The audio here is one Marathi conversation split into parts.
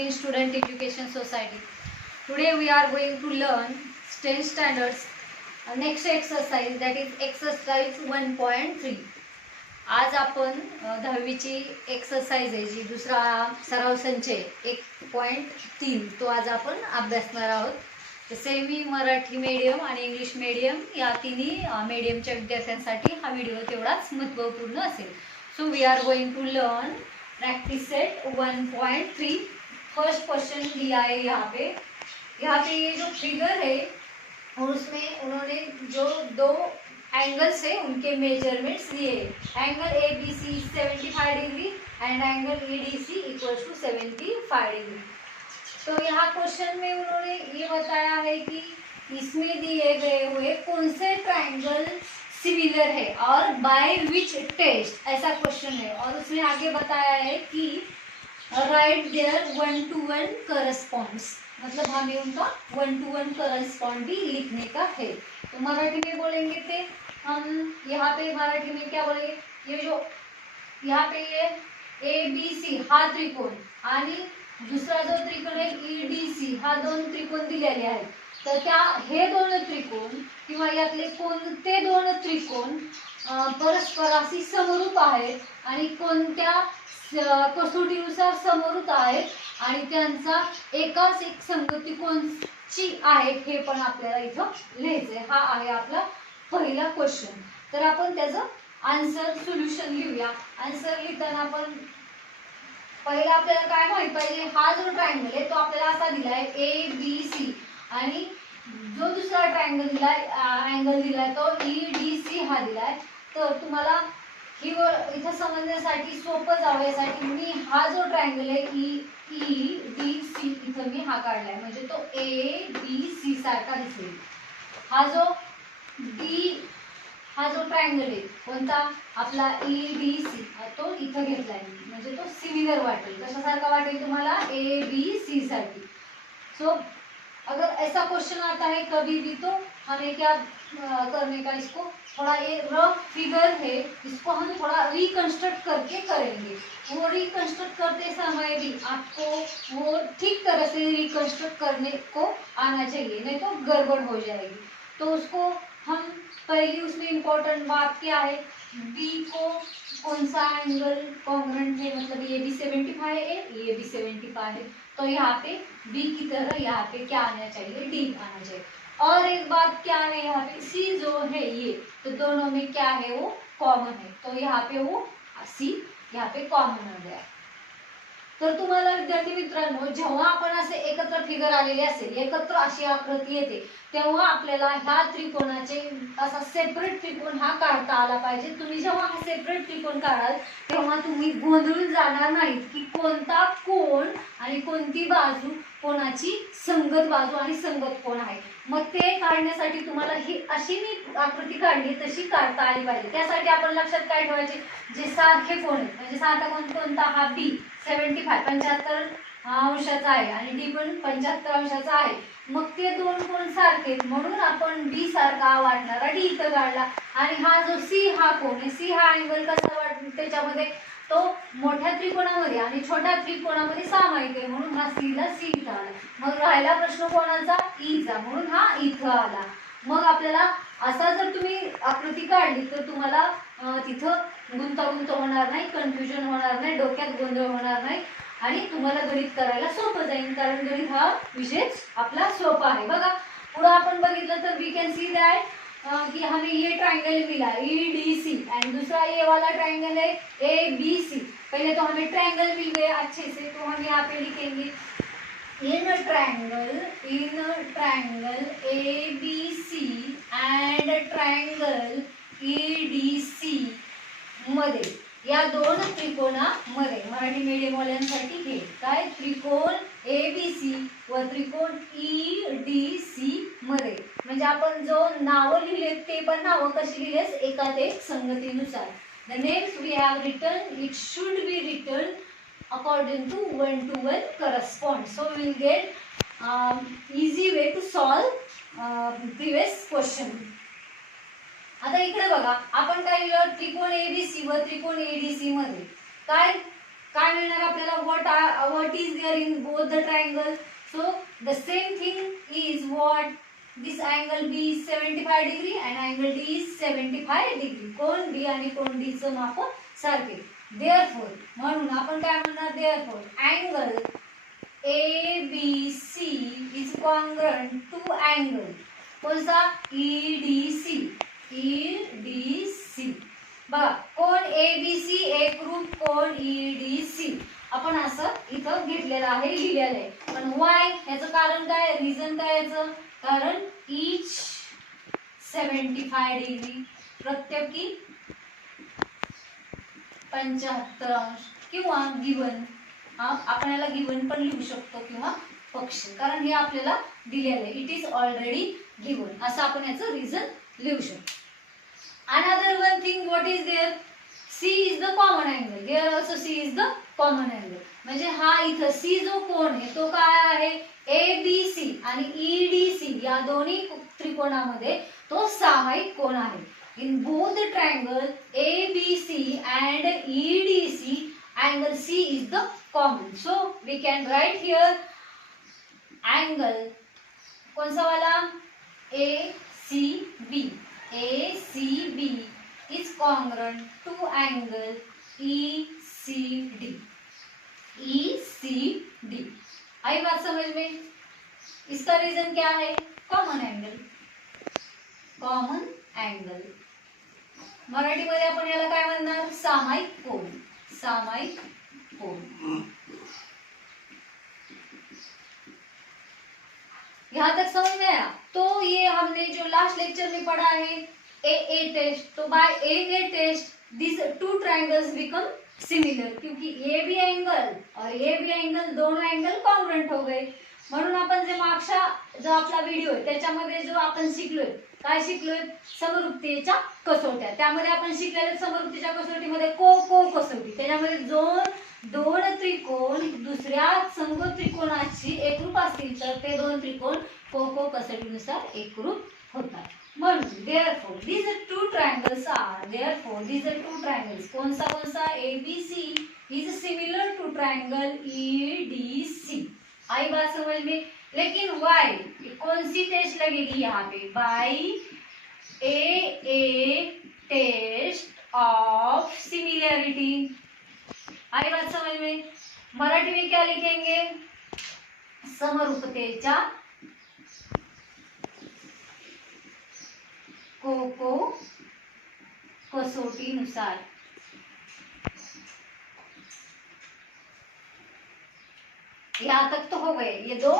in Student Education Society. Today we are going to learn 10th standards next exercise, that is exercise 1.3. आज आपण 10वीची एक्सरसाइज आहे जी दुसरा सराव संच 1.3 तो आज आपण अभ्यासणार आहोत. सेमी मराठी मीडियम आणि इंग्लिश मीडियम या तिन्ही मीडियमच्या विद्यार्थ्यांसाठी हा व्हिडिओ तेवढाच महत्त्वपूर्ण असेल. So we are going to learn practice set 1.3. First question दिया है यहाँ पे ये जो फिगर है और उसमें उन्होंने जो दो एंगल्स है उनके मेजरमेंट्स दिए. Angle A B C 75 degree and angle E D C equals to 75 degree. तो यहाँ क्वेश्चन में उन्होंने ये बताया है कि इसमें दिए गए हुए कौन से ट्रायंगल सिमिलर है और बाय विच टेस्ट, ऐसा क्वेश्चन है. और उसने आगे बताया है कि राइट देयर 1-to-1 करस्पॉन्ड्स, मतलब हमें उनका 1-to-1 करस्पॉन्ड भी लिखने का है. तो मराठी में बोलेंगे थे हम, यहाँ पे मराठी में क्या बोलेंगे, ये जो यहाँ पे ये ए बी सी हा त्रिकोण आणि दुसरा जो त्रिकोण आहे ई डी सी हा दोन त्रिकोण दिलेले आहेत. तर त्या हे दोन त्रिकोण किंवा यातले कोणते दोन त्रिकोण परस्पराशी समरूप आहेत आणि कोणत्या कसोटीनुसार समरूप आहेत आणि त्यांचा एकाच एक संगती कोणची आहे हे पण आपल्याला इथं लिहायचंय. हा आहे आपला पहिला क्वेश्चन. तर आपण त्याचं आन्सर सोल्युशन लिहूया. आन्सर लिहिताना आपण पहिला आपल्याला काय माहित पाहिजे, हा जो ट्रायंगल आहे तो आपल्याला असा दिलाय ए बी सी आणि जो दुसरा ट्रायंगल दिलाय अँगल दिलाय तो ई डी सी हा दिलाय. तर तुम्हाला ही इथं समजण्यासाठी सोपं जावं यासाठी मी हा जो ट्रायंगल आहे ई डी सी इथं मी हा काढलाय, म्हणजे तो ए बी सी सारखा दिसेल. हा जो ट्रायंगल आहे कोणता आपला ई डी सी तो इथं घेतलाय, म्हणजे तो सिमिलर वाटेल. कशासारखा वाटेल तुम्हाला, ए बी सी साठी. सो अगर ऐसा क्वेश्चन आता है कभी भी तो हमें क्या करने का, इसको थोड़ा ये रफ फिगर है इसको हम थोड़ा रिकंस्ट्रक्ट करके करेंगे. वो रिकंस्ट्रक्ट करते समय भी आपको वो ठीक तरह से रिकंस्ट्रक्ट करने को आना चाहिए, नहीं तो गड़बड़ हो जाएगी. तो उसको हम पहली उसमें इम्पोर्टेंट बात क्या है, बी को कौन सा एंगल कॉन्ग्रुएंट है, मतलब ये भी 75 है ये भी 75 है. तो यहाँ पे बी की तरह यहाँ पे क्या आना चाहिए, डी आना चाहिए. और एक बात क्या है, यहाँ पे सी जो है ये तो दोनों में क्या है वो कॉमन है, तो यहाँ पे वो सी यहाँ पे कॉमन हो गया. तर तुम्हाला विद्यार्थी मित्रांनो जेव्हा आपण असे एकत्र फिगर आलेले असेल, एकत्र अशी आकृती येते, तेव्हा आपल्याला ह्या त्रिकोणाचे असा सेपरेट त्रिकोण हा काढता आला पाहिजे. तुम्ही जेव्हा हा सेपरेट त्रिकोण काढाल तेव्हा तुम्ही गोंधळून जाणार नाहीत की कोणता कोण आणि कोणती बाजू कोणाची संगत बाजू आणि संगत कोण आहे. मग ते काढण्यासाठी तुम्हाला ही अशी मी आकृती काढली तशी काढता आली पाहिजे. त्यासाठी आपण लक्षात काय ठेवायचे, जे सारखे कोण आहेत, म्हणजे सारखा कोण कोणता, हा बी 75 अंशाचा आहे आणि डी पण 75 अंशाचा आहे. मग ते दोन कोण सारखे म्हणून आपण बी सारखा वाटणारा डी इथं काढला. आणि हा जो सी हा कोण आहे, सी हा अँगल कसा वाटतो त्याच्यामध्ये, तो मोठ्या त्रिकोणामध्ये आणि छोट्या त्रिकोणामध्ये सामायिक आहे म्हणून हा सी ला सी इथं आला. मग राहिला प्रश्न कोणाचा, ईचा, म्हणून हा इथं आला. मग आपल्याला असा जर तुम्ही आकृती काढली तर तुम्हाला तिथं गुंतागुंत होणार नाही, कन्फ्युजन होणार नाही, डोक्यात गोंधळ होणार नाही आणि तुम्हाला गणित करायला सोपं जाईल, कारण गणित हा विषयच आपला सोपा आहे. बघा पुढे आपण बघितलं तर वी कैन सी दैट कि हमें ये ट्रायंगल मिला ई डी सी एंड दूसरा ये वाला ट्रायंगल है ए बी सी. पहले तो हमें ट्रायंगल मिल गए अच्छे से, तो हम यहाँ पे लिखेंगे in triangle A B C and triangle E D C मध्ये, या दोन त्रिकोणामध्ये मराठी मीडियम वाल्यांसाठी हे काय, त्रिकोण ए बी सी व त्रिकोण ई डी सी मध्ये, म्हणजे आपण जो नाव लिहिले ते पण नाव कशी लिहिलेस, एकात एक संगतीनुसार. The names we have written it should be written according to 1-to-1 correspond. So we will get easy way to solve previous question. आता इकडे बघा आपण काय लिहिलं, त्रिकोण एबीसी व त्रिकोण एडीसी मध्ये काय काय मिळणार आपल्याला, what is there in both the triangle. So the same thing is what, this angle B is 75 degree and angle D is 75 degree. कोण बी आणि कोण डी चं माप सारखे. देअरफोर म्हणून आपण काय म्हणणार, therefore angle ABC is congruent to angle कोणता, EDC. EDC बघा, कोण ABC एकरूप कोण EDC आपण असं इथं घेतलेलं आहे, लिहिलेलं आहे. पण वाय, ह्याचं कारण काय, रिझन काय याचं, कारण इच 75 डिग्री, प्रत्येकी 75 अंश, किंवा गिवन, आपण याला गिवन पण लिहू शकतो किंवा पक्ष, कारण हे आपल्याला दिलेलं आहे, इट इज ऑलरेडी गिवन, असं आपण याचं रिझन लिहू शकतो. Another one thing, what is there? C is the common angle. Here also C is the common angle. म्हणजे हा इथं C जो कोण आहे तो काय आहे, ABC आणि EDC या दोन्ही त्रिकोणामध्ये तो सामायिक कोण आहे. In both the triangle ABC and EDC, angle C is the common. So we can write here angle कौन सा वाला, ACB. ACB is congruent to angle ECD. ECD आई बात समझ में. इसका रीजन क्या है, कॉमन एंगल. कॉमन एंगल मराठीमध्ये आपण याला काय म्हणणार, सामायिक कोन. सामायिक कोन. यहाँ तक समझ में आया. तो ये हमने जो लास्ट लेक्चर में पढ़ा है ए टेस्ट, तो बाय ए टेस्ट दिस टू ट्रायंगल्स बिकम सिमिलर, क्योंकि ए बी एंगल और ए बी एंगल दोनों एंगल कॉन्ग्रुएंट हो गए. म्हणून आपण जे मागच्या जो आपला व्हिडिओ आहे त्याच्यामध्ये जो आपण शिकलोय, काय शिकलोय, समरूपतेच्या कसोट्या. त्यामध्ये आपण शिकलेल्या समरूपतेच्या कसोटीमध्ये को कसोटी, त्याच्यामध्ये दोन त्रिकोण दुसऱ्या संघ त्रिकोणाची एकरूप असतील तर ते दोन त्रिकोण को कसोटीनुसार एकरूप होतात. म्हणून therefore these two triangles are, therefore these two triangles कौन सा ABC is similar to triangle EDC. आई बात समझ में. लेकिन वाई, कौन सी टेस्ट लगेगी यहाँ पे, बाई ए टेस्ट ऑफ सिमिलरिटी. आई बात समझ में. मराठी में क्या लिखेंगे, समरूपतेच्या को कसोटीनुसार. यहाँ तक तो हो गए, ये दो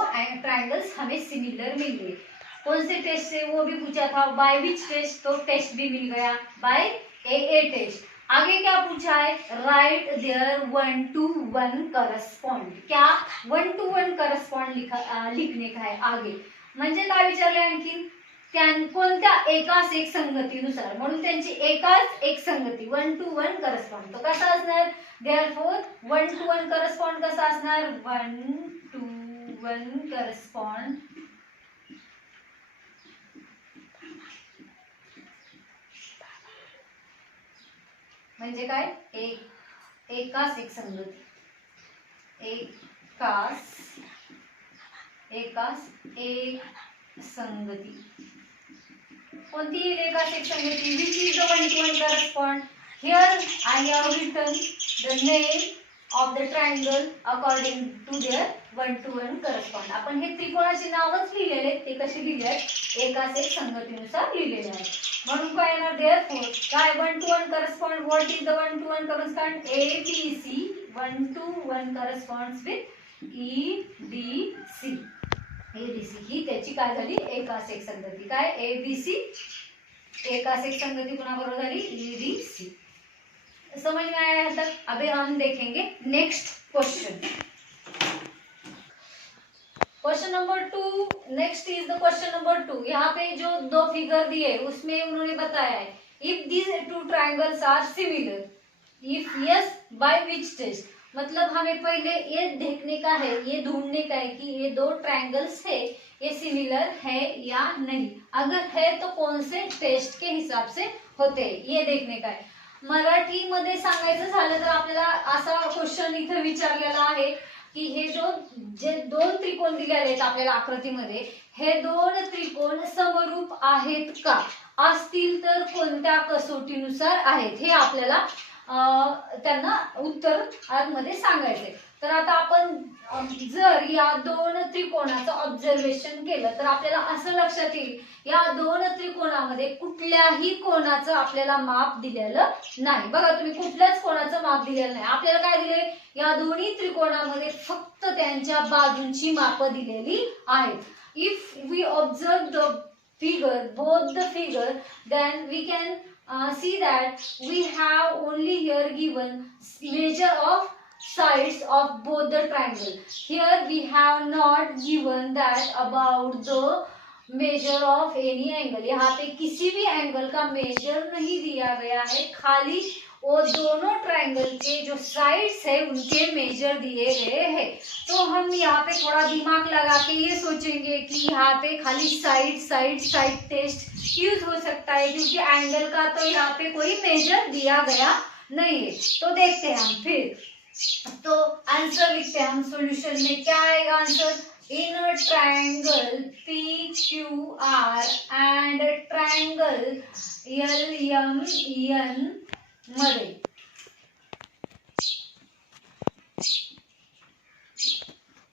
ट्रायंगल्स हमें सिमिलर मिल गए. कौन से टेस्ट से, वो भी पूछा था, बाय विच टेस्ट, तो टेस्ट भी मिल गया, बाय ए टेस्ट. आगे क्या पूछा है, राइट देयर 1 to 1 करस्पॉन्ड. क्या 1 to 1 करस्पॉन्ड लिखने का है आगे. म्हणजे काय विचारले आणखीन, कोणत्या एकाच एक संगतीनुसार, म्हणून त्यांची एकाच एक संगती 1 to 1 करस्पॉन्ड. तो कसा असणार, देअरफॉर 1 to 1 करस्पॉन्ड कसा असणार, 1 to 1 करस्पॉन्ड म्हणजे काय, एकाच एक संगती, एकाच एक संगती. कोणती एकाच एक संगती, which is the 1 to 1 correspond. Here I have written the name of the triangle according to their 1 to 1 correspond. आपण हे त्रिकोणाची नावच लिहिलेले, ते कसे लिहिले आहेत, एकाच एक संगतीनुसार लिहिलेले आहेत. म्हणून काय येणार, देअरफॉर काय 1 to 1 correspond, what is the 1 to 1 correspond, ABC 1 to 1 corresponds with EDC. ABC ही त्याची काय झाली, एकाच एक संगती. काय ABC एकाच एक संगती कुणाबरोबर झाली, EDC. समझ में आया तक. अभी हम देखेंगे next question. Question number 2. Next is the question number 2. यहाँ पे जो दो फिगर दिए उसमें उन्होंने बताया है, if these two triangles are similar, if yes by which test. मतलब हमें पहले ये देखने का है, ये ढूंढने का है कि ये दो ट्रायंगल्स है, ये सिमिलर है या नहीं. अगर है तो कौन से टेस्ट के हिसाब से होते हैं, ये देखने का है. मराठीमध्ये सांगायचं झालं तर आपल्याला असा क्वेश्चन इथे विचारलेला आहे की हे जे दोन त्रिकोण दिलेले आहेत आपल्याला आकृतीमध्ये, हे दोन त्रिकोण समरूप आहेत का, असतील तर कोणत्या कसोटीनुसार आहेत, हे आपल्याला त्यांना उत्तर आतमध्ये सांगायचंय. तर आता आपण जर या दोन त्रिकोणाचं ऑब्झर्वेशन केलं तर आपल्याला असं लक्षात येईल या दोन त्रिकोणामध्ये कुठल्याही कोणाचं आपल्याला माप दिलेलं नाही. बघा तुम्ही, कुठल्याच कोणाचं माप दिलेलं नाही. आपल्याला काय दिले, या दोन्ही त्रिकोणामध्ये फक्त त्यांच्या बाजूंची माप दिलेली आहेत. If we observe the figure, both the figure, then we can see that we have only here given measure of sides of both the triangle. Here we have not given that about the measure of any angle. यहाँ पे किसी भी एंगल का मेजर नहीं दिया गया है, खाली वो दोनों ट्रायंगल के जो साइड्स है उनके मेजर दिए गए हैं. तो हम यहाँ पे थोड़ा दिमाग लगा के ये सोचेंगे कि यहाँ पे खाली साइड टेस्ट यूज हो सकता है क्योंकि एंगल का तो यहाँ पे कोई मेजर दिया गया नहीं है. तो देखते हैं हम फिर, तो आंसर लिखते हैं हम. सॉल्यूशन में क्या आएगा answer, in a triangle PQR end triangle LMN मध्ये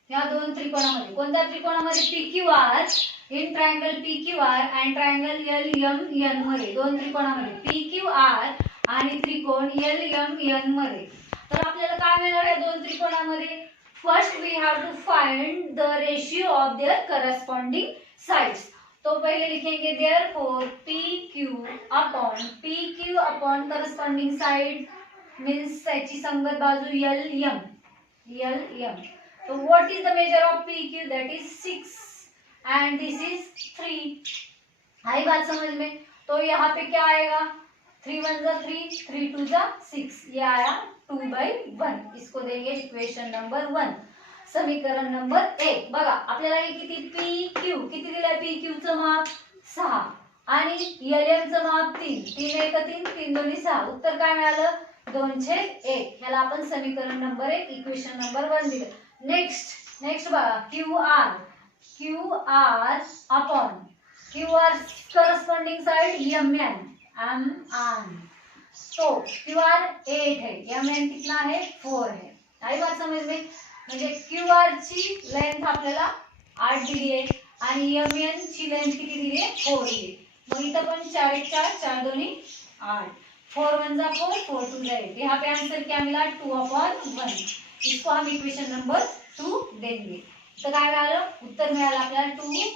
या दोन त्रिकोणामध्ये, कोणत्या त्रिकोणामध्ये, PQR, in triangle PQR and triangle LMN मध्ये, दोन त्रिकोणामध्ये PQR आणि त्रिकोण LMN मध्ये. तर आपल्याला काय मिळणार आहे दोन त्रिकोणामध्ये, first we have to find the ratio of their corresponding sides. तो पहले लिखेंगे therefore PQ upon corresponding side means त्याची संगत बाजू LM. तो what is the measure of PQ, that is 6 and this is 3. आई बात समझ में. तो यहाँ पे क्या आएगा, 3 1 जा 3, 3 2 जा 6, ये आया 2/1. इसको देंगे इक्वेशन नंबर 1, समीकरण नंबर 1. बघा आपल्याला हे किती PQ किती दिलंय, PQ चं माप 6 आणि LM चं माप 3, 3 1 3, 3 2 6. उत्तर काय मिळालं, 2/1. ह्याला आपण समीकरण नंबर 1 इक्वेशन नंबर 1 दिलं. नेक्स्ट बघा QR upon QR corresponding side MN. तो QR 8 है, MN कितना है 4 है. आई बात समझ में. म्हणजे QR ची लेंथ आपल्याला 8 दिली आहे आणि MN ची लेंथ किती दिली आहे 4 दिली. मग इथं पण 4 1 4, 4 2 8, 4 1 जा 4, 4 2 जा 8. यहाँ पे आंसर क्या मिला, 2/1. इसको हम इक्वेशन नंबर 2 देंगे. तर काय मिळालं, उत्तर मिळालं आपल्याला 2/1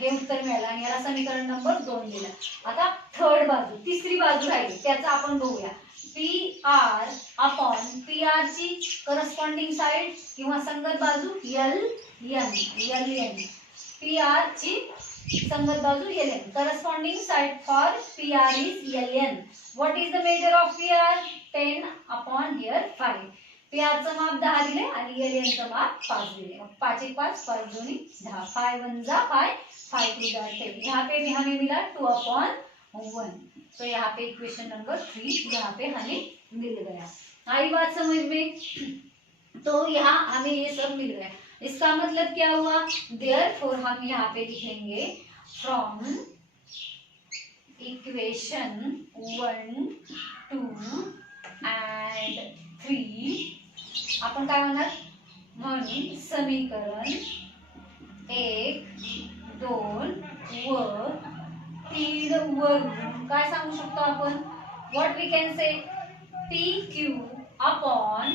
हे उत्तर मिळालं आणि याला समीकरण नंबर 2 दिला. आता थर्ड बाजू, तिसरी बाजू राहिली, त्याचं आपण बघूया. PR अपॉन PR ची करस्पॉन्डिंग साइड किंवा संगत बाजू LN. PR ची संगत बाजू LN. Corresponding side for PR is LN. What is the measure of PR, 10 upon here 5. PR चं माप 10 दिले आणि LN चं माप 5 दिले. 5 1 5, 5 2 10, 5 1 जा 5, 5 2 जा 10. यहाँ पे भी हमें मिला 2/1. तो यहाँ पे इक्वेशन नंबर 3 यहाँ पे हमें मिल गया. आई बात समझ में. तो यहाँ हमें ये सब मिल गया. इसका मतलब क्या हुआ, देयरफॉर हम यहाँ पे लिखेंगे फ्रॉम इक्वेशन 1 2 and 3 आपण काय म्हणणार, म्हणून समीकरण 1 2 व 3 वरून काय सांगू शकतो आपण, what we can say, PQ upon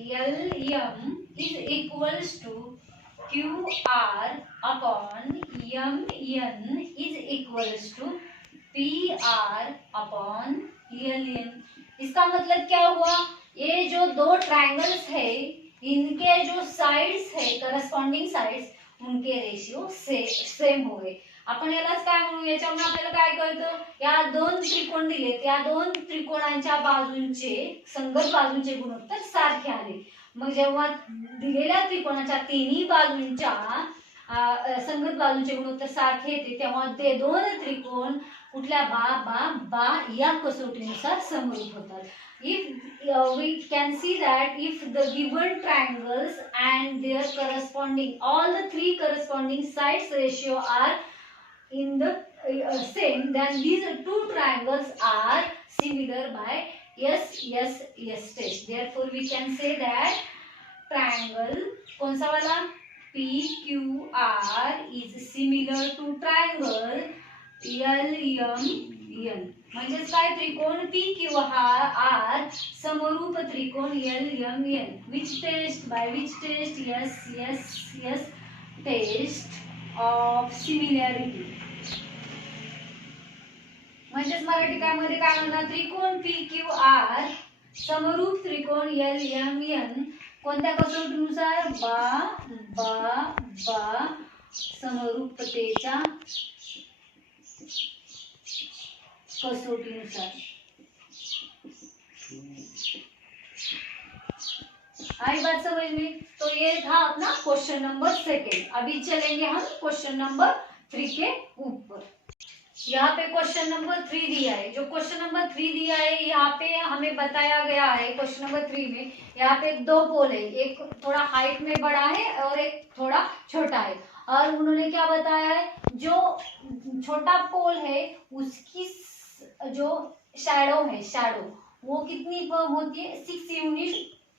LM is equals to QR upon MN is equals to PR upon LN. इसका मतलब क्या हुआ, ये जो दो ट्रायंगल्स है इनके जो साइड्स है करस्पॉन्डिंग साइड्स उनके रेशियो सेम हो गए. आपण यालाच काय म्हणू, याच्यामुळे आपल्याला काय कळतं, या दोन त्रिकोण दिले त्या दोन त्रिकोणांच्या बाजूंचे संगत बाजूंचे गुणोत्तर सारखे आले. मग जेव्हा दिलेल्या त्रिकोणाच्या तिन्ही बाजूंच्या संगत बाजूचे गुणोत्तर सारखे येते तेव्हा ते दोन त्रिकोण कुठल्या बा या कसोटीनुसार समरूप होतात. If we can see that if the given triangles and their corresponding all the three corresponding sides ratio are in the same, then these two triangles are similar by S test. Therefore we can say that triangle कौन सा वाला PQR is similar to triangle LMN. म्हणजेच काय त्रिकोण PQR समरूप त्रिकोण LMN. Which test? By which test? Yes test of similarity. म्हणजेच मराठी मध्ये काय म्हणणार त्रिकोण PQR समरूप त्रिकोण LMN कोणत्या कसोटीनुसार बा समरूपतेच्या कसोटीनुसार. आई बात समझ में? तो ये था अपना क्वेश्चन नंबर 2. अभी चलेंगे हम क्वेश्चन नंबर 3 के ऊपर. यहाँ पे क्वेश्चन नंबर 3 दिया है. जो क्वेश्चन नंबर 3 दिया है यहाँ पे हमें बताया गया है क्वेश्चन नंबर 3 में यहाँ पे दो पोल है, एक थोड़ा हाइट में बड़ा है और एक थोड़ा छोटा है. और उन्होंने क्या बताया है जो छोटा पोल है उसकी जो शैडो है शैडो वो कितनी होती है 6 यूनिट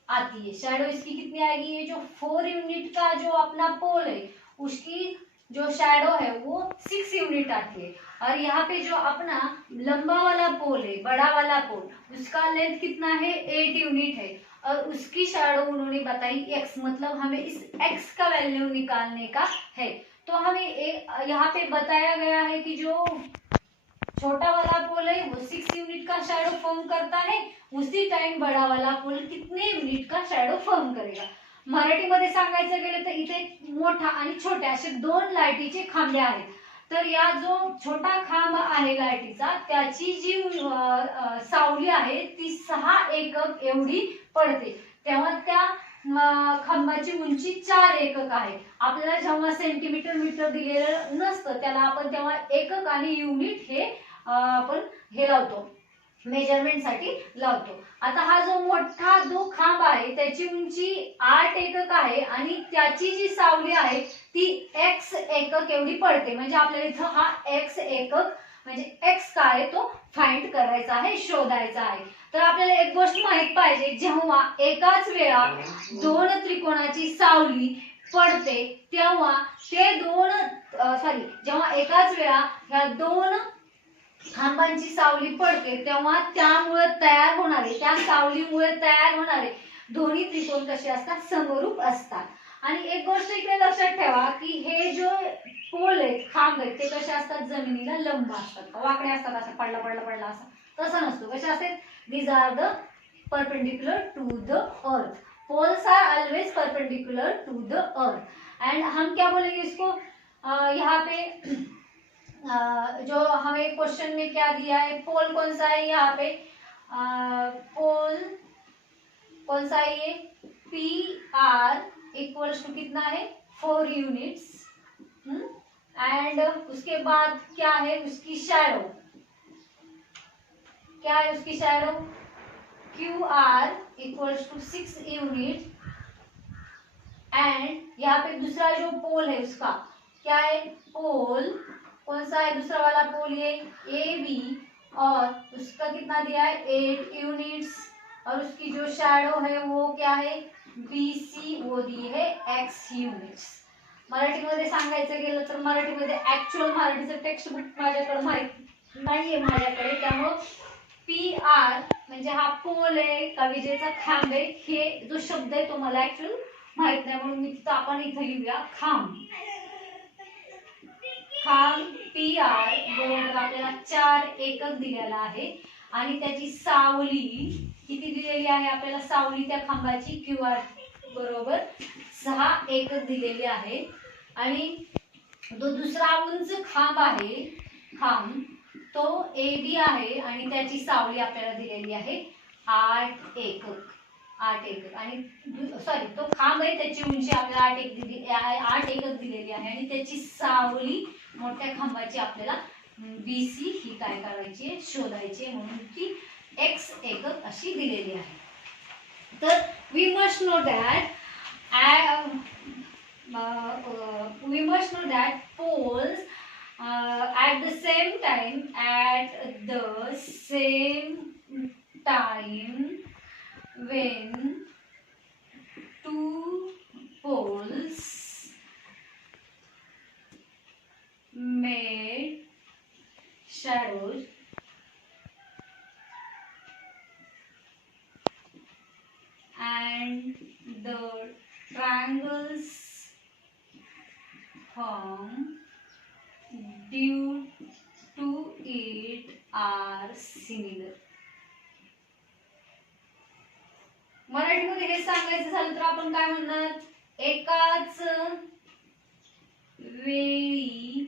आती है. शैडो इसकी कितनी आएगी? ये जो 4 यूनिट का जो अपना पोल है उसकी जो शैडो है वो 6 यूनिट आती है. और यहाँ पे जो अपना लंबा वाला पोल है बड़ा वाला पोल उसका लेंथ कितना है 8 यूनिट है और उसकी शैडो उन्होंने बताई x. मतलब हमें इस x का वैल्यू निकालने का है. तो हमें यहाँ पे बताया गया है कि जो छोटा वाला पोल है वो 6 यूनिट का शैडो फॉर्म करता है, उसी टाइम बड़ा वाला पोल कितने यूनिट का शैडो फॉर्म करेगा. मराठीमध्ये सांगायचं गेलं तर इथे मोठा आणि छोटे असे दोन लाईटीचे खांबे आहेत. तर या जो छोटा खांब आहे लाईटीचा त्याची जी सावली आहे ती 6 एकक एवढी पडते. तेव्हा त्या खांबाची उंची 4 एकक आहे. आपल्याला जेव्हा सेंटीमीटर मीटर दिलेलं नसतं त्याला आपण तेव्हा एकक आणि युनिट हे आपण हे लावतो मेजरमेंट साठी लावतो. आता हा जो मोठा जो खांब आहे त्याची उंची 8 एकक आहे आणि त्याची जी सावली आहे ती x एकक एवढी पडते. म्हणजे आपल्याला इथं हा x एकक म्हणजे x काय आहे तो फाइंड करायचा आहे, शोधायचा आहे. तर आपल्याला एक गोष्ट माहित पाहिजे जेव्हा एकाच वेळा दोन त्रिकोणाची सावली पडते तेव्हा ते जेव्हा एकाच वेळा ह्या दोन खांबांची सावली पडते तेव्हा त्यामुळे तयार होणारे त्या सावलीमुळे तयार होणारे दोन्ही त्रिकोण कसे असतात समरूप असतात. आणि एक गोष्ट इकडे लक्षात ठेवा की हे जो पोल आहेत खांब आहेत ते कसे असतात जमिनीला लंब असतात, वाकडे असतात, असं पडला असं तसं नसतो. कसे असतात? These are the perpendicular to the earth. Poles are always perpendicular to the earth. And हम क्या बोलेंगे इसको यहाँ पे जो हमें क्वेश्चन में क्या दिया है पोल कौन सा है यहाँ पे पोल कौन सा है ये PR इक्वल्स टू कितना है 4 यूनिट्स. एंड उसके बाद क्या है उसकी शैडो, क्या है उसकी shadow QR equals to 6 unit. And यहाँ पे दूसरा जो पोल है उसका क्या है पोल कौन सा है दूसरा वाला पोल ये AB और उसका कितना दिया है 8 यूनिट्स. और उसकी जो शैडो है वो क्या है BC वो दी है X यूनिट्स. मराठीमध्ये सांगायचं गेलं तर मराठीमध्ये ऍक्च्युअल मराठीचं टेक्स्ट बुक माझ्याकडे माहित नाहीये माझ्याकडे त्यामुळे PR म्हणजे हा पोल आहे का विजेचा खांब आहे हे जो शब्द आहे तो मला ऍक्च्युअल माहित नाही म्हणून मी तिथं आपण इथं लिहूया खांब. खांब PR बरोबर आपल्याला 4 एकक दिलेला आहे आणि त्याची सावली किती दिलेली आहे आपल्याला सावली त्या खांबाची QR बरोबर 6 एकक दिलेली आहे. आणि जो दुसरा उंच खांब आहे खांब तो AB आहे आणि त्याची सावली आपल्याला दिलेली आहे 8 एकक. 8 एकक आणि सॉरी तो खांब आहे त्याची उंची आपल्याला 8 एकक दिलेली आहे आणि त्याची सावली मोठ्या खांबाची आपल्याला BC ही काय करायची आहे, शोधायची आहे, म्हणून ती x एकक अशी दिलेली आहे. तर we must know that poles at the same time when two poles made shadows and the triangles formed due to it are similar. मराठीमध्ये हे सांगायचं झालं तर आपण काय म्हणणार, एकाच वेळी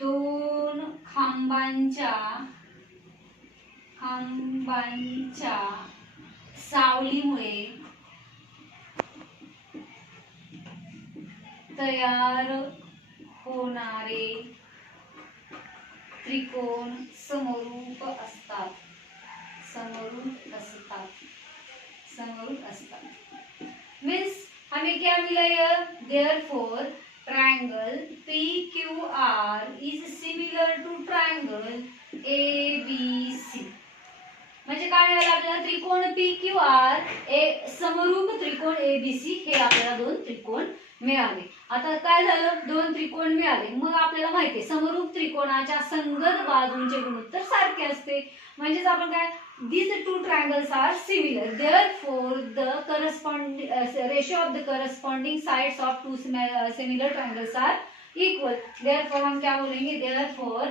दोन खांबांच्या सावलीमुळे तयार होणारे त्रिकोण समरूप असतात. मीन्स हमें क्या मिला यार, therefore triangle PQR is similar to triangle ABC. म्हणजे काय मिळालं आपल्याला, त्रिकोण PQR समरूप त्रिकोण ABC हे आपल्याला दोन त्रिकोण मिळाले. आता काय झालं, दोन त्रिकोण मिळाले, मग आपल्याला माहिती आहे समरूप त्रिकोणाच्या संगत बाजूंचे गुणोत्तर सारखे असते. म्हणजेच आपण काय, these two triangles are similar, therefore the corresponding ratio of the corresponding sides of two similar triangles are equal. Therefore हम क्या बोलेंगे, therefore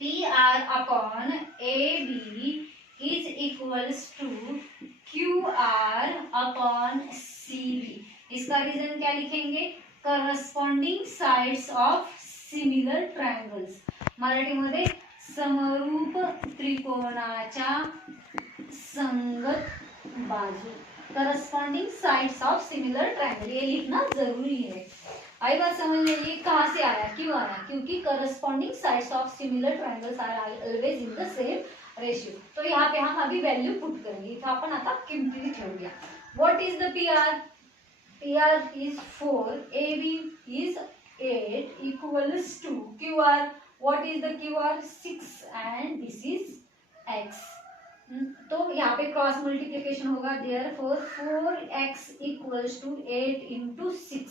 PR upon AB is equals to QR upon CB. इसका रीजन क्या लिखेंगे, corresponding sides of similar triangles. मराठीमध्ये समरूप त्रिकोणाच्या संगत बाजू, corresponding sides of similar triangle, ये लिखना जरूरी है. आई बात समझ में, ये कहाँ से आया, क्यों आया, क्योंकि corresponding sides of similar triangles are always in the same ratio. तो यहाँ पे हम अभी वैल्यू पुट करेंगे, इथं आपण आता किमती ठेवूया. What is the PR is 4, AB is 8 equals to QR. What is the QR, 6 and this is X. तो यहाँ पे क्रॉस मल्टीप्लिकेशन होगा, therefore 4x equals to 8 into 6.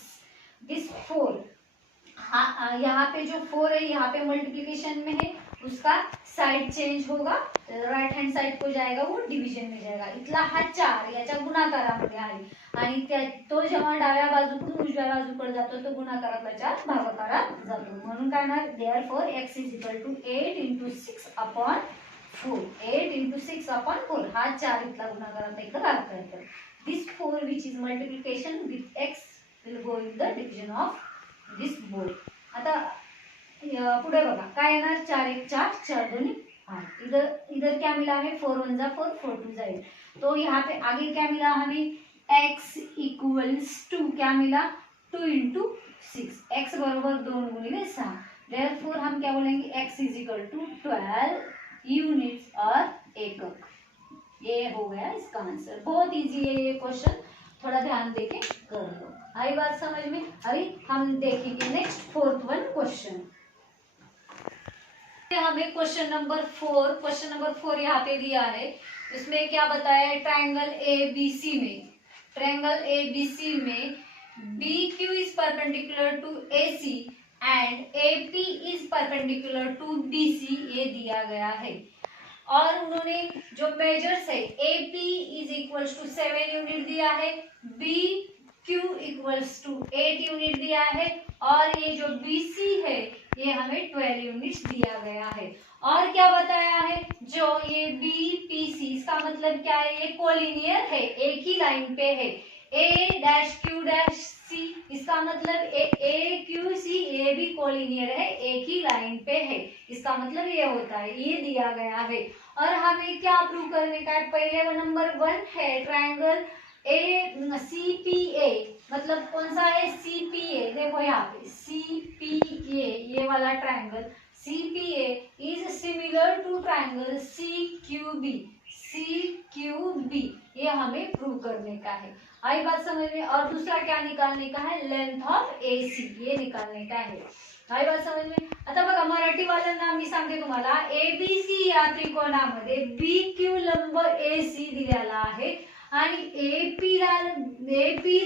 This 4 यहाँ पे जो 4 है यहाँ पे मल्टीप्लिकेशन में है, उसका साइड चेंज होगा, राइट हँड साइड को जाएगा वो डिव्हिजन में जाएगा. इथला हा 4 याच्या गुणाकारामध्ये आहे आणि तो जेव्हा डाव्या बाजूकडून उजव्या बाजूकडे जातो तो गुणाकारातला 4 भागाकारात जातो. म्हणून काय होणार, therefore x is equal to 8 into 6 upon 4. 8 into 6 upon 4 हा 4 इथला गुणाकारातला इकडे भागाकार. This 4 which is multiplication with x will go in the division of this both. आता पुढे बघा काय येणार, 4 1 4 4 2 8. इधर क्या मिला हमें, 4 1 जा 4 4 2 जा 8. तो यहाँ पे आगे क्या मिला हमें, x इक्वल्स टू क्या मिला, 2 into 6. x बरोबर 2 गुणिले 6. देयरफॉर हम क्या बोलेंगे, x is equal to 12 units और एकक. ये हो गया इसका आंसर. बहुत इजी है ये क्वेश्चन, थोड़ा ध्यान देके कर लो. आई बात समझ में. अभी हम देखेंगे नेक्स्ट 4th वन क्वेश्चन. हमें क्वेश्चन नंबर 4 यहाँ पे दिया है. इसमें क्या बताया है, ट्रायंगल ABC में BQ is perpendicular to AC and AP is perpendicular to BC ये दिया गया है. और उन्होंने जो मेजर्स है AP is equals to 7 unit दिया है, BQ equals to 8 यूनिट दिया है और ये जो BC है ये हमें 12 यूनिट्स दिया गया है. और क्या बताया है, जो ये BPC इसका मतलब क्या है, ये कोलिनियर है, एक ही लाइन पे है. A-Q-C इसका मतलब AQC ये भी कोलिनियर है, एक ही लाइन पे है। इसका मतलब ये होता है, ये दिया गया है। और हमें क्या प्रूव करने का है? पहले वो नंबर 1 है triangle A C P A, मतलब कौन सा है? C P A. देखो यहाँ पे सी पी ए, ये वाला triangle C P A is similar to triangle C Q B. C Q B, ये हमें प्रूव करने का है। आई बात समझ में? और दूसरा क्या निकालने का है? लेंथ ऑफ ए सी, ये निकालने का है। आई बात समझ में? आता बघा मराठी वाल्यांना मी सांगते तुम्हाला, एबीसी या त्रिकोणामध्ये बी क्यू लंब ए सी दिलेला आहे आणि एपी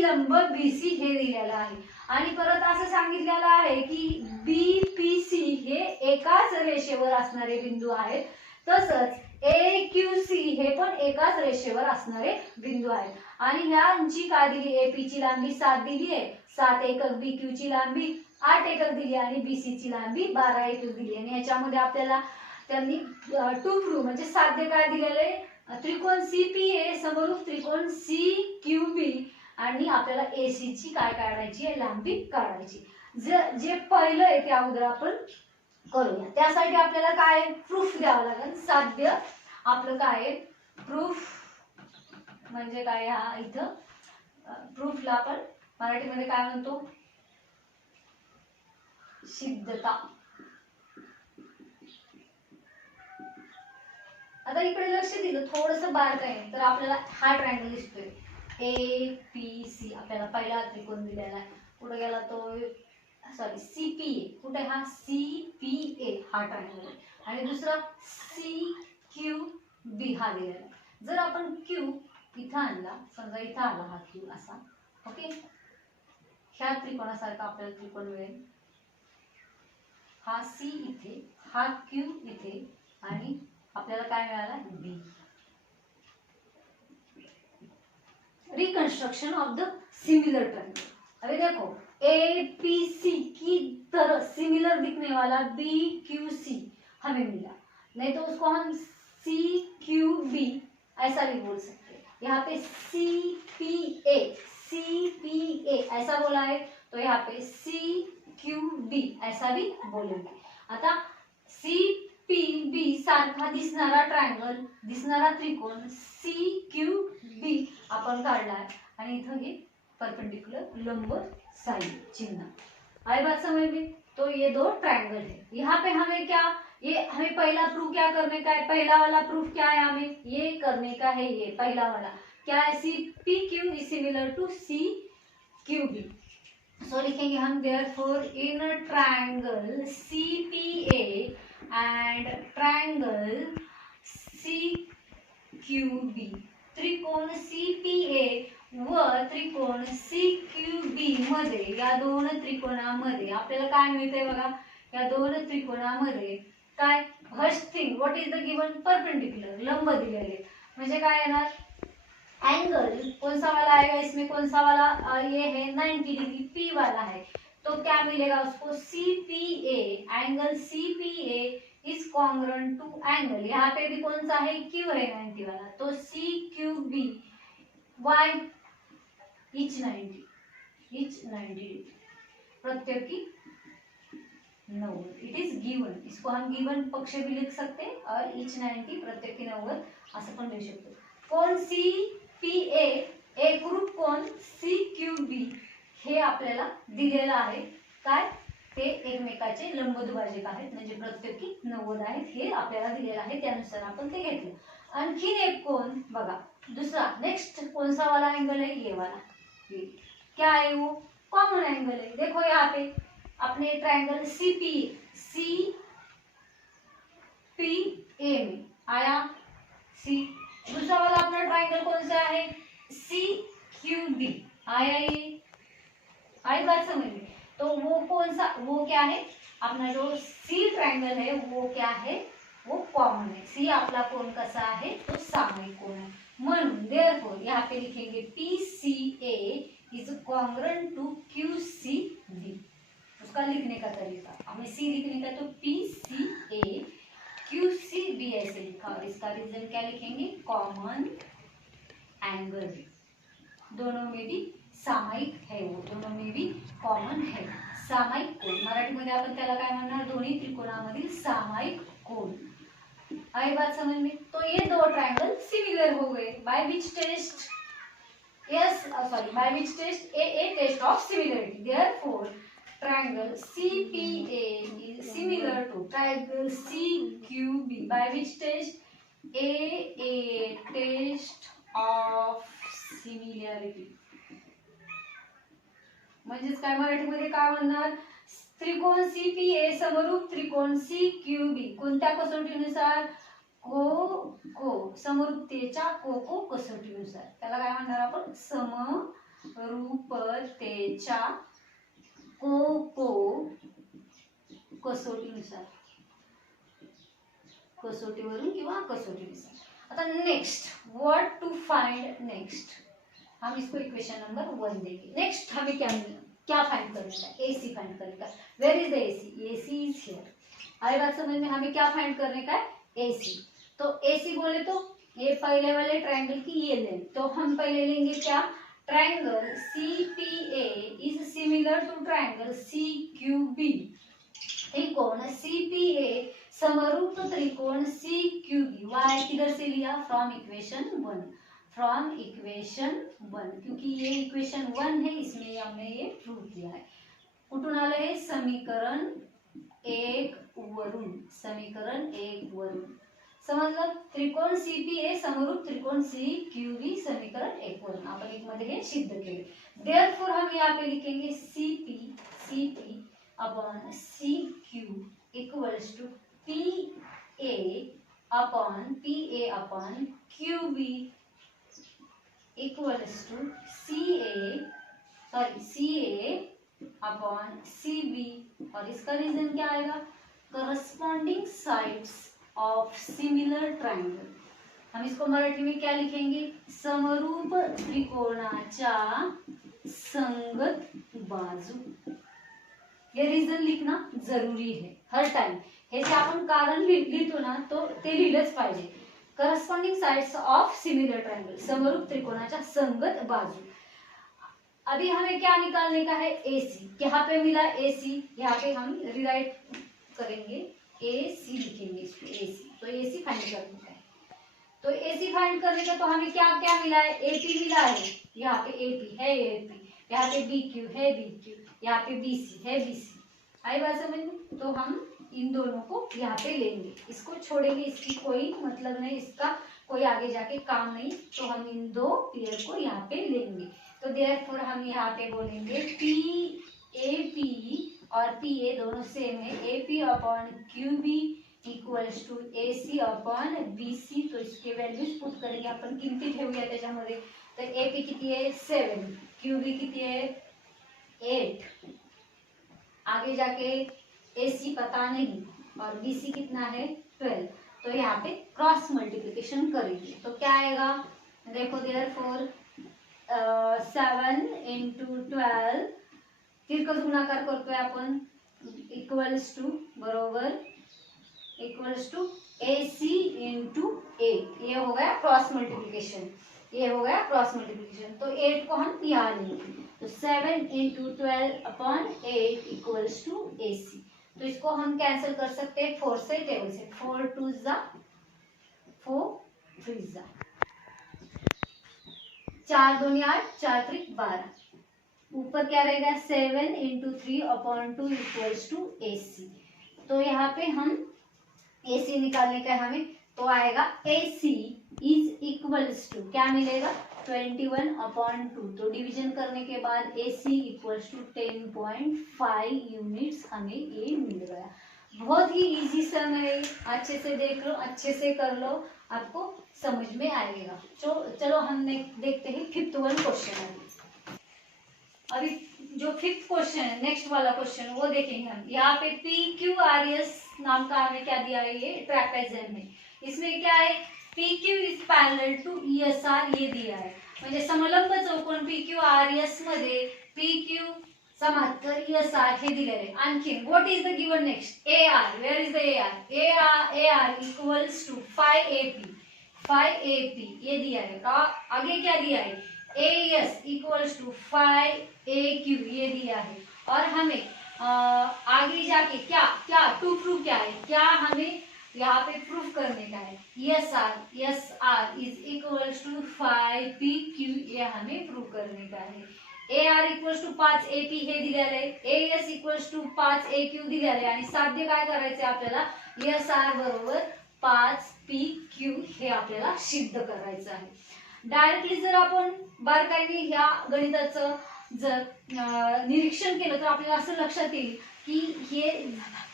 लंब बीसी हे दिलेलं आहे। आणि परत असं सांगितलेलं आहे की बीपीसी हे एकाच रेषेवर असणारे बिंदू आहेत, तसंच AQC हे पण एकाच रेषेवर असणारे बिंदू आहेत। आणि ह्यांची काय दिली? एपी ची लांबी 7 दिली आहे, 7 एकक BQ ची लांबी 8 एकक दिली आणि BC ची लांबी 12 एकक दिली। आणि याच्यामध्ये आपल्याला त्यांनी टू प्रूव्ह म्हणजे साध्य काय दिलेले? त्रिकोण CPA समरूप त्रिकोण CQB आणि आपल्याला AC ची काय काढायची आहे? लांबी काढायची। जे पहिलं आहे ते अगोदर आपण करूया। त्यासाठी आपल्याला काय प्रूफ द्यावं लागेल? साध्य आपलं काय प्रूफ म्हणजे काय? हा इथं प्रूफला आपण मराठीमध्ये काय म्हणतो? सिद्धता। आता इकडे लक्ष दिलं थोडंसं बारीक आहे तर आपल्याला हा ट्रायंगल दिसतोय APC, आपल्याला पहिला त्रिकोण दिलेला आहे। पुढे गेला तो सॉरी CPA, कुठे? हा CPA हा ट्रायंगल आहे आणि दुसरा CQB हा दिलेला आहे। जर आपण Q इथं आणला, समजा इथं आला हा Q असा, ओके, ह्या त्रिकोणासारखा आपल्याला त्रिकोण मिळेल। हा C इथे, हा Q इथे आणि आपल्याला काय मिळाला? B। Reconstruction of the similar triangle. अभी देखो APC की तरह सिमिलर दिखने वाला BQC हमें मिला, नहीं तो उसको हम CQB ऐसा भी बोल सकते हैं। यहाँ पे CPA ऐसा बोला है तो यहाँ पे CQB ऐसा भी बोलेंगे। आता CPB सारखा दिसणारा ट्रायंगल, दिसणारा त्रिकोण CQB आपण काढलाय आणि इथं हे परपेंडिकुलर लंब साइन चिन्ह। आई बात समझ में? तो ये दो ट्रायंगल है। यहाँ पे हमें क्या, ये हमें पहला प्रूफ क्या करने का है? पहला वाला प्रूफ क्या है? हमें ये करने का है। ये पहला वाला क्या है? CPQ is similar to CQB। So लिखेंगे हम therefore in triangle CPA and triangle CQB, त्रिकोण CPA व त्रिकोण CQB मध्ये, या दोन त्रिकोणामध्ये आपल्याला काय मिळते बघा? या दोन त्रिकोणामध्ये काय? First thing what is the given? Perpendicular लंब दिलेले, म्हणजे काय येणार? एंगल कौन सा वाला आएगा इसमें? कौन सा वाला? ये है 90 डिग्री P वाला है, तो क्या मिलेगा उसको? CPA, angle CPA is congruent to angle, यहाँ पे भी कौन सा है? Q है 90 वाला, तो CQB वाई इच 90 प्रत्येक की 90, इट इज गिवन। इसको हम गिवन पक्ष भी लिख सकते हैं और इच 90 प्रत्येक की 90 असं पण लिहू शकतो। कोण CPA एकरूप कोण CQB हे आपल्याला दिलेलं आहे। काय? ते एकमेकाचे लंबदुभाजक आहेत, म्हणजे प्रत्येकी 90 आहेत, हे आपल्याला दिलेलं आहे, त्यानुसार आपण ते घेतलं। आणखीन एक कोण बघा, दूसरा नेक्स्ट कौन सा वाला एंगल है? ये वाला, ये क्या है? वो कॉमन एंगल है। देखो यहाँ पे अपने ट्रायंगल CPA में आया C, दूसरा वाला अपना ट्रायंगल कौन सा है? CQB आया। ये आई बात समझ में? तो वो कौन सा, वो क्या है? अपना जो C ट्रायंगल है वो क्या है? वो कॉमन है। C आपला कोण कसा आहे? तो सामायिक कोण आहे, म्हणून देयरफॉर यहाँ पे लिखेंगे PCA is congruent to QCB। उसका लिखने का तरीका, हमें C लिखने का तो PCA QCB ऐसे लिखा, और इसका रीजन क्या लिखेंगे? कॉमन एंगल, दोनों में भी सामायिक है, वो दोनों में भी कॉमन है. सामायिक कोण मराठीमध्ये आपण त्याला काय म्हणणार, दोन्ही त्रिकोणामधील सामायिक कोण. आई बात समझ में. तो ये दो ट्रायंगल सिमिलर हो गए. Bye which taste, yes sorry, by which test, a test of similarity. Therefore triangle CPA is similar to triangle CQB. By which test, a test of similarity. म्हणजेच काय मराठीमध्ये काय म्हणणार, त्रिकोण CPA समरूप त्रिकोण CQB कोणत्या कसोटीनुसार, को समरूपतेच्या को कसोटीनुसार. त्याला काय म्हणणार आपण, समरूपतेच्या को कसोटीनुसार, कसोटीवरून किंवा कसोटीनुसार. आता next, what to find next, हम इसको इक्वेशन नंबर 1 देंगे. नेक्स्ट हमें क्या फाइंड करने का, AC फाइंड करने का. Where is the AC, AC is here. आई बात समझ में. हमें क्या फाइंड करने का है, AC. तो AC बोले तो ये पहले वाले ट्रायंगल की ये लेंथ, तो हम पहले लेंगे क्या, triangle CPA is similar to triangle CQB. त्रिकोण CPA समरूप त्रिकोण CQB. y किधर से लिया, फ्रॉम इक्वेशन 1, फ्रॉम इक्वेशन 1, क्योंकि ये इक्वेशन 1 है, इसमें हमने ये प्रूव किया है. कुठून आलं हे, समीकरण 1 वरून, समीकरण 1 वरून. समजलं. त्रिकोण CPA समरूप त्रिकोण CQB समीकरण 1 वरून आपण एक मध्ये हे सिद्ध केले. देयरफॉर हम यहाँ पे लिखेंगे CP upon CQ equals to PA upon QB equals to CA upon CB. और इसका रीजन क्या आएगा, corresponding sides of similar triangle. हम इसको मराठी में क्या लिखेंगे, समरूप त्रिकोणाच्या संगत बाजू. ये रीजन लिखना जरूरी है हर टाइम. हे जे आपण कारण लिहितो ना, तो ते लिहिलंच पाहिजे. Corresponding sides of similar triangle, समरूप त्रिकोणाच्या संगत बाजू. अभी हमें क्या निकालने का है, AC. यहाँ पे मिला AC, यहाँ पे हम रिराइट करेंगे, AC लिखेंगे इसको, AC. तो AC फाइंड करने का है. तो AC फाइंड करने का, तो हमें क्या क्या मिला है, AP मिला है, यहाँ पे AP है, AP यहाँ पे BQ है, BQ यहाँ पे BC है, BC. आई बात समझ में. तो हम इन दोनों को यहाँ पे लेंगे, इसको छोड़ेंगे, इसकी कोई मतलब नहीं, इसका कोई आगे जाके काम नहीं. तो हम इन दो पेयर को यहाँ पे लेंगे. तो देयरफॉर हम यहाँ पे बोलेंगे PAP और PA दोनों सेम है, AP upon QB equals to AC upon BC. तो इसके वैल्यूज पुट करेंगे आपण, किमती ठेवूया त्याच्यामध्ये. तर AP किती आहे 7, QB किती आहे 8, आगे जाके AC पता नहीं, और BC कितना है 12. तो यहाँ पे क्रॉस मल्टीप्लिकेशन करेंगे. तो क्या आएगा, देखो देयरफॉर 7 into 12 तिरकस गुणाकार करतोय आपण, इक्वल्स टू बरोबर इक्वल्स टू AC इंटू 8. ये हो गया क्रॉस मल्टीप्लिकेशन, ये हो गया क्रॉस मल्टीप्लिकेशन. तो 8 को हम यहाँ लेंगे, तो 7 into 12 upon 8 equals to AC. तो इसको हम कैंसिल कर सकते हैं 4 से, टेबल से. 4 2 जा 4 3 जा 4 2 8 4 3 12. ऊपर क्या रहेगा 7 into 3 upon 2 equals to AC. तो यहाँ पे हम AC निकालने का है हमें, तो आएगा AC इज इक्वल्स टू, क्या मिलेगा 21 अपॉन 2. तो डिवीजन करने के बाद AC इक्वल्स टू 10.5 यूनिट्स हमें ये मिल गया. बहुत ही इजी सम है, अच्छे से देख लो, अच्छे से कर लो, आपको समझ में आएगा. चलो हम देखते हैं 5th वन क्वेश्चन. अभी जो 5th क्वेश्चन है, नेक्स्ट वाला क्वेश्चन वो देखेंगे हम. यहाँ पे PQRS नाम का हमें क्या दिया है, ये ट्रॅपेझॉइडल में. इसमें क्या है, PQ is parallel to ESR ये दिया है. म्हणजे समलंब चौकोन PQRS मध्ये PQ समांतर ESR हे दिलेले आहे. आणखी what is the given next, AR. Where is the AR equals to 5AP ये दिया है. आगे क्या दिया है, A S equals to 5AQ ये दिया है, और हमें आगे जाके क्या क्या टू प्रूव क्या है, क्या हमें यहाँ पे प्रूफ करने का है, S R is equals to 5PQ ये हमें प्रूव करने का है. A R equals to 5AP हे दिलेलं आहे, A S equals to 5AQ दिलेलं आहे, आणि साध्य काय करायचे आपल्याला, एस आर बरोबर 5PQ हे आपल्याला सिद्ध करायचं आहे. डायरेक्टली जर आपण बारकाईने ह्या गणिताचं जर निरीक्षण केलं तर आपल्याला असं लक्षात येईल की हे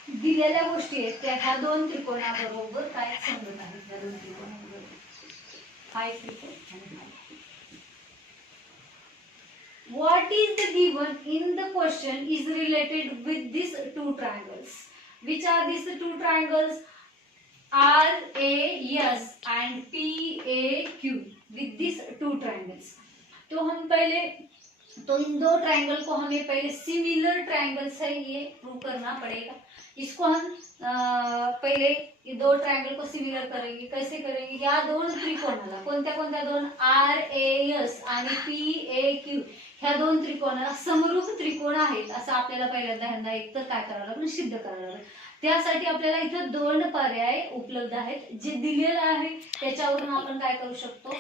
दिलेल्या गोष्टी आहेत त्या ह्या दोन त्रिकोणाबरोबर काय संगत आहेत. ह्या दोन त्रिकोणाबरोबर हाय त्रिकोण आणि हाय. What is the given in the question is related with these two triangles. Which are these two triangles? RAS and PAQ. With these two triangles. तो हम पहले तो इन दो ट्रायंगल को हमें पहले सिमिलर ट्रायंगल से ये प्रूव करना पड़ेगा. इसको हम पहले ये दो ट्रायंगल को सिमिलर करेंगे. कैसे करेंगे, या दोन त्रिकोणाला कोणत्या कोणत्या दोन RAS आणि PAQ ह्या दोन त्रिकोणाला समरूप त्रिकोण आहेत असं आपल्याला पहिल्यांदा ह्यांना एक तर काय करावं लागेल, सिद्ध करावं लागेल. त्यासाठी आपल्याला इथं दोन पर्याय उपलब्ध आहेत. जे दिलेलं आहे त्याच्यावरून आपण काय करू शकतो,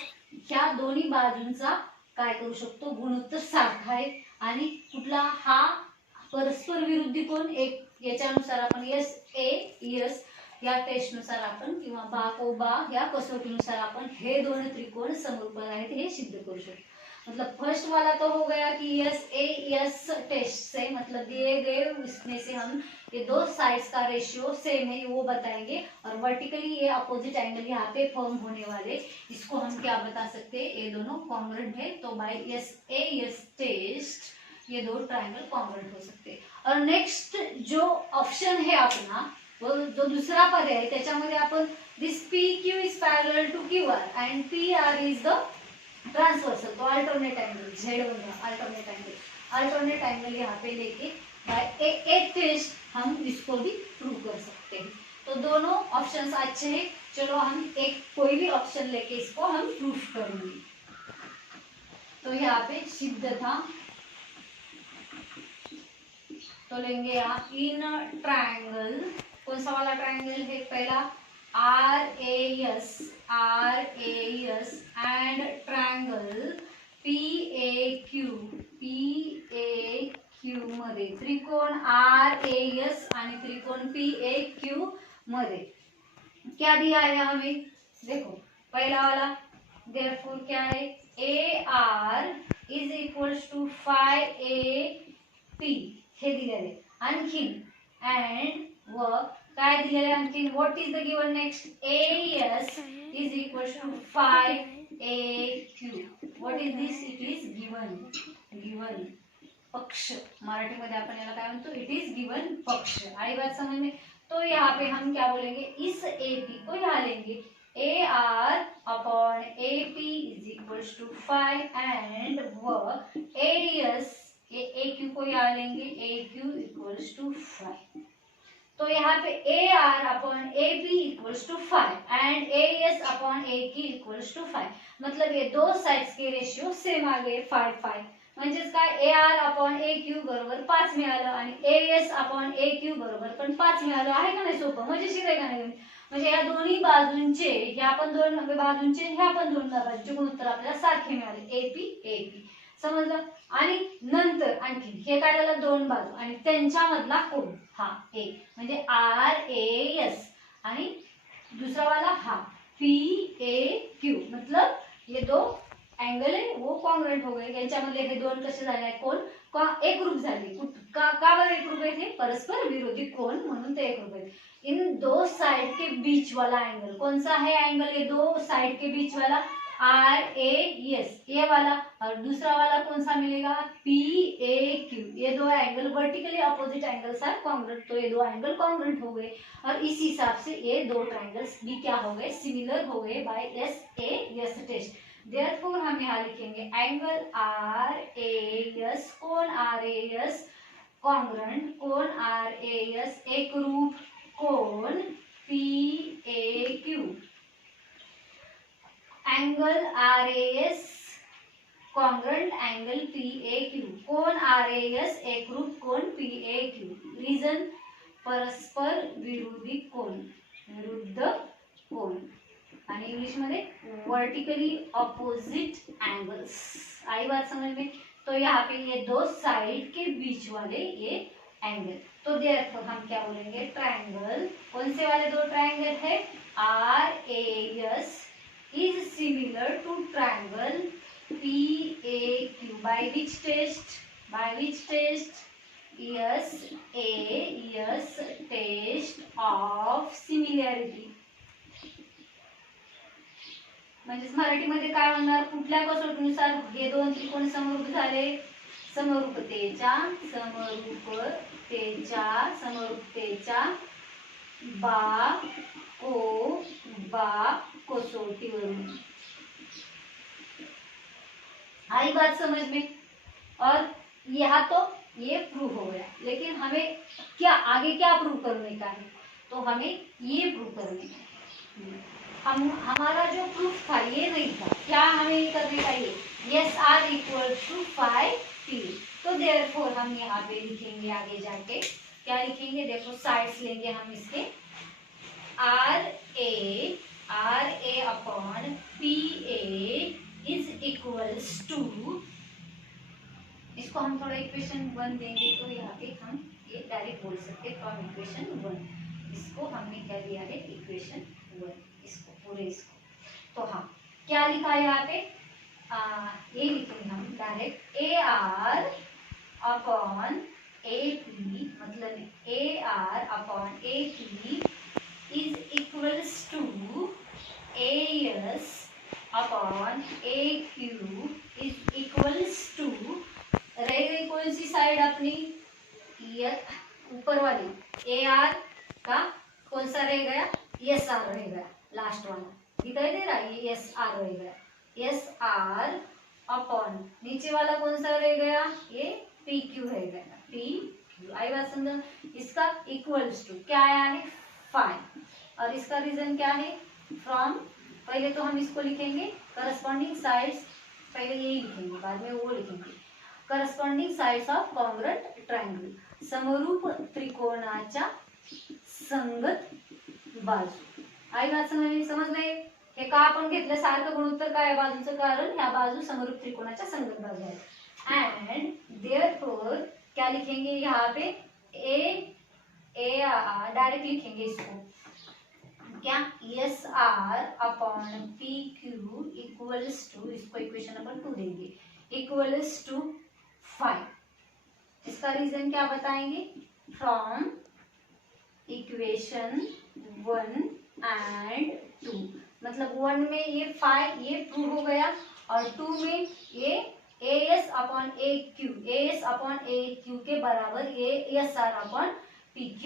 ह्या दोन्ही बाजूंचा काय करू शकतो, गुणोत्तर सारखा आहे आणि कुठला हा परस्पर विरुद्धी कोण एक, याच्यानुसार आपण एस या टेस्टनुसार आपण किंवा बा या कसोटीनुसार आपण हे दोन त्रिकोण समरूप आहेत हे सिद्ध करू शकतो. मतलब फर्स्ट वाला तो हो गया कि एस टेस्ट से मतलब दिए गए इसमें से हम ये दो साइड्स का रेशियो सेम है वो बताएंगे, और वर्टिकली ये अपोजिट एंगल यहाँ पे फॉर्म होने वाले इसको हम क्या बता सकते हैं, ये दोनों कॉन्ग्रुएंट है. तो बाय एस टेस्ट ये दो ट्रायंगल कॉन्ग्रुएंट हो सकते. और नेक्स्ट जो ऑप्शन है अपना वो जो दूसरा पर्याय आहे त्याच्यामध्ये आपण this PQ is parallel to QR and PR is the transversal. तो अल्टरनेट एंगल Z बन अल्टरनेट एंगल यहाँ पे लेके बाय ए टेस्ट हम इसको भी प्रूव कर सकते हैं. तो दोनों ऑप्शंस अच्छे हैं. चलो हम एक कोई भी ऑप्शन लेके इसको हम प्रूफ करेंगे. तो यहाँ पे सिद्ध था, तो लेंगे यहाँ इन ट्रायंगल, कौन सा वाला ट्रायंगल है, पहला RAS एंड ट्रायंगल PAQ मध्ये त्रिकोण RAS आणि त्रिकोण PAQ मध्ये क्या दिया है हमें, देखो पहला वाला देयरफॉर क्या है, AR is equals to 5AP हे दिलेले. आणखी अँड व काय दिलेले आणखी, what is the given next, AS is equals to 5AQ. What is this, it is given पक्ष. मराठी मध्ये आपण याला काय म्हणतो, इट इज गिवन पक्ष. आई बात समझ में. तो यहाँ पे हम क्या बोलेंगे, इस AP को यहाँ लेंगे, AR upon AP is equals to 5 and व AS AQ को यहाँ लेंगे, AQ इक्वल्स टू 5. तो यहाँ पे AR upon AP equals to 5 and AS upon AK equals to 5. मतलब ये दो साइड्स के रेशियो सेम आ गए 5 म्हणजेच काय, AR अपॉन AQ बरोबर 5 मिळालं आणि AS अपॉन AQ बरोबर पण 5 मिळालं. आहे का नाही सोपं, मजेशीर आहे का नाही. म्हणजे या दोन्ही बाजूंचे ह्या पण दोन बाजूंचे ह्या पण दोन बाजूंचे गुणोत्तर आपल्याला सारखे मिळाले, AP समजलं. आणि नंतर आणखी हे काढायला दोन बाजू आणि त्यांच्यामधला कोण हा A म्हणजे RAS आणि दुसरा वाला हा PAQ. मतलब ये दो एंगल है वो कॉन्ग्रुएंट हो गए. यांच्यामधले हे दोन कसे झाले कोण एकरूप झाले. का बरं एकरूप आहे, परस्पर विरोधी कोण म्हणून ते एकरूप आहेत. इन दो साइड के बीच वाला एंगल कौन सा है, एंगल ये दो साइड के बीच वाला RAS ये वाला, और दूसरा वाला कौन सा मिलेगा, PAQ. ये दो angle vertically opposite angles are congruent. तो ये दो एंगल कॉन्ग्रुएंट हो गए और इस हिसाब से ये दो ट्रायंगल्स भी क्या हो गए, सिमिलर हो गए बाय SAS टेस्ट. देयरफॉर हम यहाँ लिखेंगे एंगल RAS कोण RAS कॉन्ग्रुएंट, कोण RAS एकरूप, कोण PAQ. Angle RAS congruent angle PAQ, कोण RAS एकरूप कोण PAQ. रिझन परस्पर विरोधी कोण, विरुद्ध कोण. आणि इंग्लिश मध्ये वर्टिकली ऑपोजिट एंगल्स. आई बात समझ में. तो यहाँ पे ये दो साइड के बीच वाले ये एंगल. तो देयरफॉर हम क्या बोलेंगे, ट्रायंगल. कौन से वाले दो ट्रायंगल है, RAS is similar to triangle PAQ. By which test, by which test, yes test of similarity. म्हणजेच मराठीमध्ये काय होणार, कुठल्या कसोटीनुसार हे दोन त्रिकोण समरूप झाले, समरूपतेच्या कसोटीवरून. आई बात समझ में. और यहाँ तो ये प्रूव हो गया, लेकिन हमें क्या आगे क्या प्रूव करने का है, तो हमें ये प्रूव करने का है. हमारा जो प्रूफ था ये नहीं था, क्या हमें करने का, ये yes R equal to 5P. तो देयरफॉर हम यहाँ पे लिखेंगे आगे जाके, क्या लिखेंगे, देखो साइड्स लेंगे हम इसके, RA अपॉन PA इज इक्वल्स टू, इसको हम थोड़ा इक्वेशन 1 देंगे तो यहाँ पे हम ये डायरेक्ट बोल सकते फ्रॉम इक्वेशन 1. इसको हमने क्या लिया है, इक्वेशन 1, इसको पूरे इसको. तो हाँ क्या लिखा है यहाँ पे, ये लिखेंगे हम डायरेक्ट AR अपॉन AP, मतलब AR upon AP is equals to AS अपॉन AQ इज इक्वल्स टू, रह गई कौन सी साइड अपनी, ये ऊपर वाली, AR का कौन सा रह गया, SR रह गया, लास्ट वाला दिखाई दे रहा है, ये SR रह गया, SR अपॉन नीचे वाला कौन सा रह गया, ये PQ रह गया, PQ. आई बात समझो. इसका इक्वल्स टू क्या आया है, 5. और इसका रीजन क्या है, फ्रॉम, पहले तो हम इसको लिखेंगे करस्पॉन्डिंग साइड्स, पहले यही लिखेंगे बाद में वो लिखेंगे, corresponding sides of congruent triangle, समरूप त्रिकोणाच्या संगत बाजू. आई बात समजले. हे का आपण घेतलं सारखं गुणोत्तर काय बाजूचं, कारण ह्या बाजू समरूप त्रिकोणाच्या संगत बाजू आहेत. एंड देयरफॉर क्या लिखेंगे यहाँ पे, A डायरेक्ट लिखेंगे इसको, क्या, SR अपॉन PQ इक्वल्स टू, इसको इक्वेशन नंबर 2 देंगे, इक्वल्स टू 5. इसका रीजन क्या बताएंगे, फ्रॉम इक्वेशन 1 एंड 2. मतलब 1 में ये 5 ये प्रूव हो गया, और 2 में ये AS अपॉन AQ के बराबर ये SR अपॉन PQ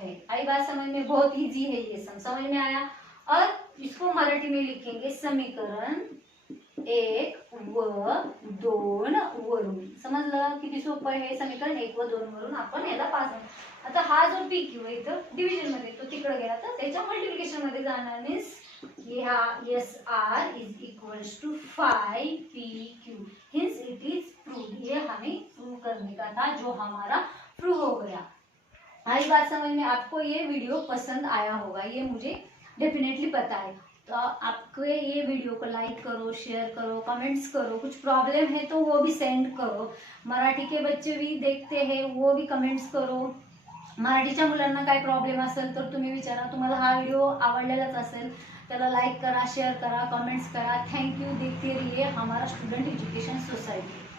है. आई बात समझ में, बहुत इजी है ये समझ में आया. और इसको मराठी में लिखेंगे समीकरण 1 व 2 वरून. समजलं किती सोपं आहे, समीकरण 1 व 2 वरून आपण याला पास. आता हा जो PQ आहे इथं डिव्हिजन मध्ये, तो तिकडे गेला तर त्याच्या मल्टिप्लिकेशन मध्ये जाणार. मीन्स यहाँ SR is equals to 5PQ. Hence it is prove. ये हमें प्रूव करने का था, जो हमारा प्रूव हो गया. आई बात समझ में. आपको ये वीडियो पसंद आया होगा, ये मुझे डेफिनेटली पता है. तो आपको ये वीडियो को लाइक करो, शेयर करो, कमेंट्स करो. कुछ प्रॉब्लम है तो वो भी सेंड करो. मराठी के बच्चे भी देखते हैं, वो भी कमेंट्स करो. मराठीच्या मुलांना काय प्रॉब्लेम असेल तर तुम्ही विचारा. तुम्हाला हा व्हिडिओ आवडलेलाच असेल, त्याला लाइक करा, शेयर करा, कमेंट्स करा. Thank you. देखते रहिए हमारा स्टूडेंट एजुकेशन सोसाइटी.